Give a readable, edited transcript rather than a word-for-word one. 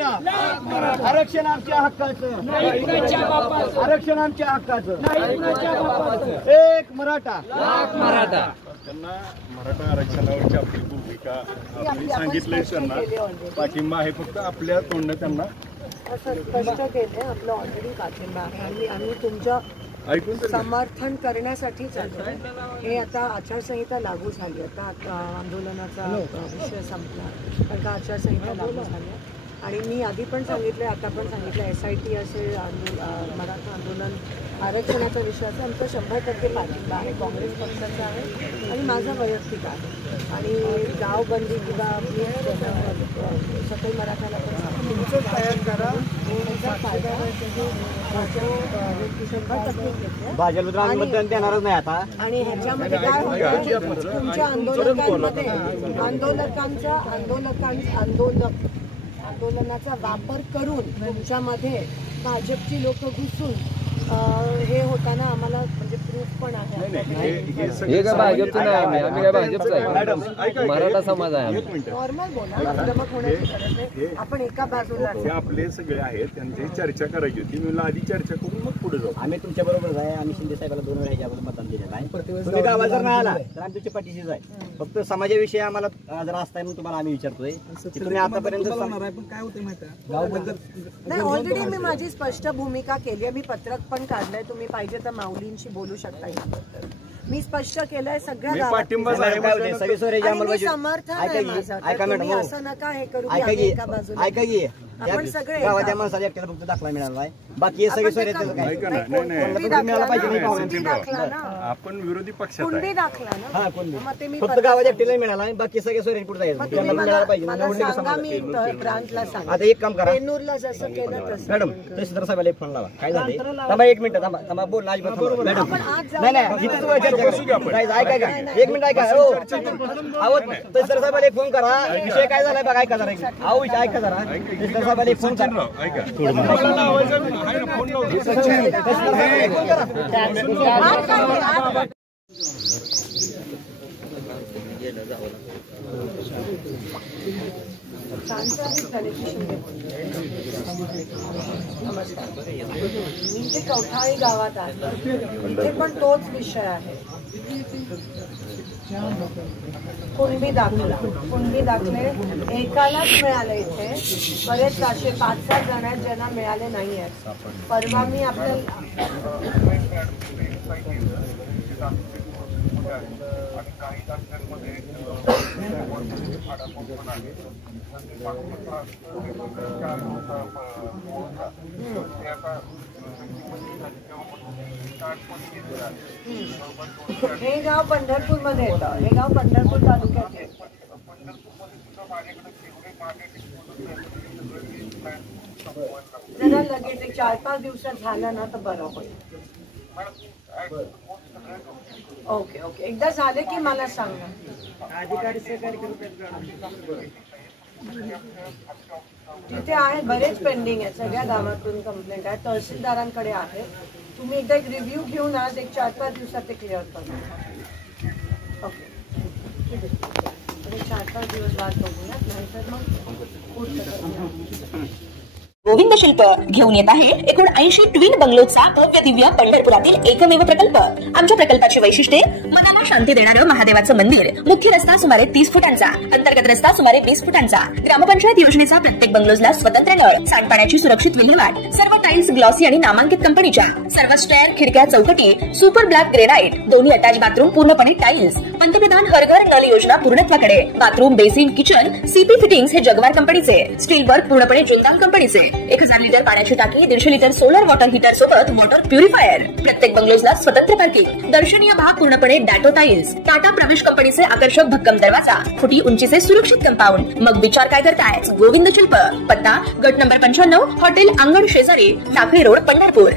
मराठा, आरक्षण आमच्या हक्काचं, आरक्षण आमच्या हक्काचं, एक मराठा, मराठा. त्यांना मराठा आरक्षणावरची आपली भूमिका आपली सांगितलंय, त्यांना पाठिंबा आहे. फक्त आपल्या तोंडनं त्यांना असं स्पष्ट केलंय आपलं ऑलरेडी पाठिंबा आहे आणि आम्ही तुमचं समर्थन करण्यासाठीच आलो. हे आता आचारसंहिता लागू झाली, आता आंदोलनाचा विषय संपला, कारण का आचारसंहिता लागू झाली. आणि मी आधी पण सांगितलं, आता पण सांगितलं, SIT असेल, मराठा आंदोलन, आरक्षणाचा विषयाचा आमचा 100% पाठिंबा आहे. काँग्रेस पक्षाचा आहे आणि माझा वैयक्तिक आहे. आणि गावबंदी किंवा सखोल मराठाला पण तुमचं तयार करा, त्याचा फायदा मतदान देणारच नाही आता. आणि ह्याच्यामध्ये काय होतं, तुमच्या आंदोलकांमध्ये आंदोलनाचा वापर करून तुमच्यामध्ये भाजपची लोक घुसून हे होताना आम्हाला म्हणजे प्रूफ पण आहे. हे काय भाजपचं नाही, आम्ही काय भाजपचं आहे, मराठा समाज आहे. नॉर्मल बोला, आक्रमक होण्याची गरज नाही. आपण एका बाजूला आपले सगळे आहेत, त्यांची चर्चा करायची होती. मी आधी चर्चा करून मग पुढे जाऊ. आम्ही तुमच्या बरोबरच आहे. आम्ही शिंदे साहेबाला 2 वेळा याच्याबद्दल मतदान दिलेलं आहे. तुम्ही गावात जर नाही आला तर आम्ही तुमच्या पाठीशीच आहे. फक्त समाजाविषयी आम्हाला जर असताय म्हणून तुम्हाला आम्ही विचारतोय की तुम्ही आतापर्यंत काय होते माहिती नाही. ऑलरेडी मी माझी स्पष्ट भूमिका केली आहे. मी पत्रक पण काढलंय, तुम्ही पाहिजे तर माऊलींशी बोलू शकता याबद्दल. मी स्पष्ट केलंय सगळ्या पाठिंबा समर्थन आहे माझं. असं नका हे करू एका बाजूला. ऐका की आपण सगळे गावाच्या माणसाला एकट्याला फक्त दाखला मिळाला आहे, बाकी हे सगळे सोयरे मिळाला पाहिजे. आपण विरोधी पक्षात कुणबी दाखला ना. हा, फक्त गावाच्या एकट्याला मिळाला आहे, बाकी सगळे सोयरे पुढे जायचं मिळाला पाहिजे. ब्रांचला सांगा, आता एक काम करा, पेनूरला जसं केलं तसं. मॅडम तहसीलदार साहेबाला एक फोन लावा. काय झालं, थांबा 1 मिनिट, थांबा बोल ना. मॅडम नाही ऐका का, 1 मिनिट ऐका. हो तहसीलदार साहेबाला एक फोन करा. विषय काय झालाय बघा, ऐका जरा. अहो ऐका जरा, तहसीलदार साहेबाला एक फोन करा. नमस्कार, मी जे कवठाळी गावात आहे ते पण तोच विषय आहे. कुणबी दाखले एकालाच मिळाले. इथे बरेच 5-7 जण आहेत ज्यांना मिळाले नाही आहेत. परवा मी आपल्याला हे गाव पंढरपूरमध्ये येतं. हे गाव पंढरपूर तालुक्यात येतं. जरा लगेच 4-5 दिवसात झालं ना तर बरं होईल. ओके ओके, एकदा झाले की मला सांगा. तिथे आहे, बरेच पेंडिंग आहे. सगळ्या गावातून कंप्लेंट आहे, तहसीलदारांकडे आहे. तुम्ही एकदा एक रिव्ह्यू घेऊन आज 4-5 दिवसात ते क्लिअर करू. ओके, 4-5 दिवस वाट बघूया, नाहीतर मग पुढचं. गोविंद शिल्प घेऊन येत आहे 79 ट्विन बंगलोचा भव्य दिव्य पंढरपुरातील एकमेव प्रकल्प. आमच्या प्रकल्पाची वैशिष्ट्ये: मनाला शांती देणारं महादेवाचं मंदिर, मुख्य रस्ता सुमारे 30 फुटांचा, अंतर्गत रस्ता सुमारे 20 फुटांचा, ग्रामपंचायत योजनेचा प्रत्येक बंगलोजला स्वतंत्र नळ, सांडपाण्याची सुरक्षित विल्हेवाट, सर्व टाइल्स ग्लॉसी आणि नामांकित कंपनीच्या, सर्व स्टेअर, खिडक्या, चौकटी सुपर ब्लॅक ग्रेनाइट, दोन्ही अटॅच बाथरूम पूर्णपणे टाइल्स, पंतप्रधान हर घर नल योजना पूर्णत्वाकडे, bathroom, basin, kitchen CP fittings हे जगवार कंपनीचे, स्टील वर्क पूर्णपणे जिंदाल कंपनीचे, 1000 लिटर पाण्याची टाकी, 150 लिटर सोलर वॉटर हीटर सोबत वॉटर प्युरिफायर, प्रत्येक बंगलोजला स्वतंत्र पार्किंग, दर्शनीय भाग पूर्णपणे डॅटो टाइल्स, टाटा प्रवेश कंपनीचे आकर्षक भक्कम दरवाजा, फुटी उंचीचे सुरक्षित कंपाऊंड. मग विचार काय करताय? गोविंद शिल्प, पत्ता गट नंबर 95, हॉटेल अंगण शेजारी, टाकळी रोड, पंढरपूर.